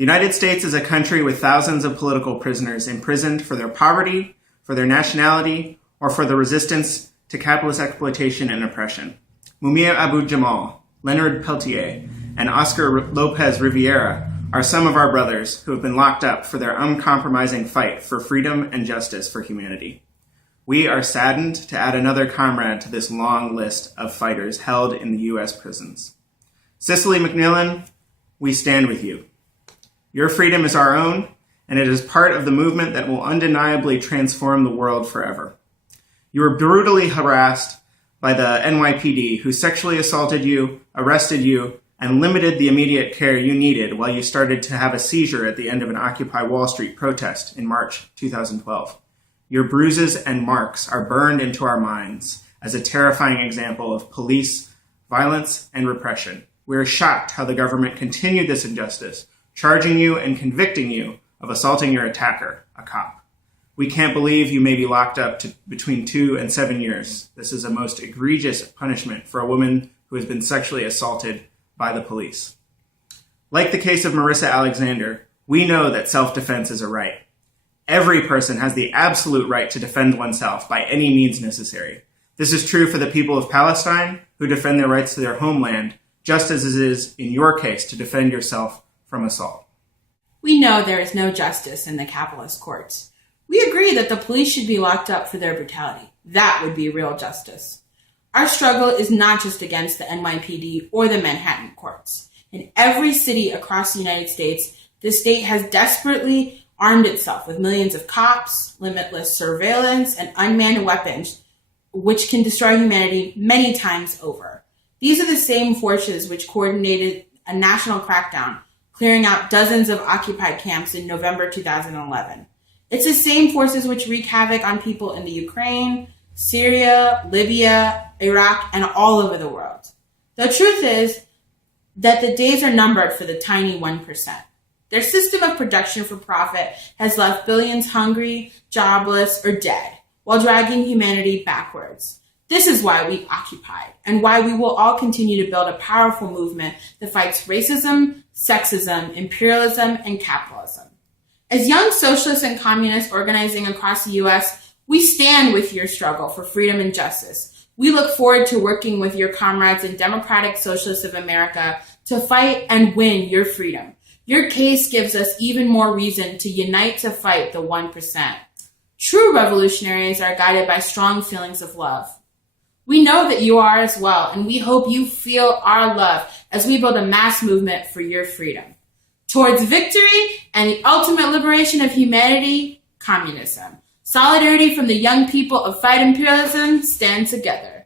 The United States is a country with thousands of political prisoners imprisoned for their poverty, for their nationality, or for the resistance to capitalist exploitation and oppression. Mumia Abu-Jamal, Leonard Peltier, and Oscar Lopez Riviera are some of our brothers who have been locked up for their uncompromising fight for freedom and justice for humanity. We are saddened to add another comrade to this long list of fighters held in the U.S. prisons. Cecily McMillan, we stand with you. Your freedom is our own, and it is part of the movement that will undeniably transform the world forever. You were brutally harassed by the NYPD, who sexually assaulted you, arrested you, and limited the immediate care you needed while you started to have a seizure at the end of an Occupy Wall Street protest in March 2012. Your bruises and marks are burned into our minds as a terrifying example of police violence and repression. We are shocked how the government continued this injustice, charging you and convicting you of assaulting your attacker, a cop. We can't believe you may be locked up to between 2 and 7 years. This is a most egregious punishment for a woman who has been sexually assaulted by the police. Like the case of Marissa Alexander, we know that self-defense is a right. Every person has the absolute right to defend oneself by any means necessary. This is true for the people of Palestine, who defend their rights to their homeland, just as it is in your case to defend yourself from assault. We know there is no justice in the capitalist courts. We agree that the police should be locked up for their brutality. That would be real justice. Our struggle is not just against the NYPD or the Manhattan courts. In every city across the United States, the state has desperately armed itself with millions of cops, limitless surveillance, and unmanned weapons, which can destroy humanity many times over. These are the same forces which coordinated a national crackdown, clearing out dozens of occupied camps in November 2011. It's the same forces which wreak havoc on people in the Ukraine, Syria, Libya, Iraq, and all over the world. The truth is that the days are numbered for the tiny 1%. Their system of production for profit has left billions hungry, jobless, or dead, while dragging humanity backwards. This is why we occupy, and why we will all continue to build a powerful movement that fights racism, sexism, imperialism, and capitalism. As young socialists and communists organizing across the U.S., we stand with your struggle for freedom and justice. We look forward to working with your comrades in Democratic Socialists of America to fight and win your freedom. Your case gives us even more reason to unite to fight the 1%. True revolutionaries are guided by strong feelings of love. We know that you are as well, and we hope you feel our love as we build a mass movement for your freedom. Towards victory and the ultimate liberation of humanity, communism. Solidarity from the young people of Fight Imperialism, stand together.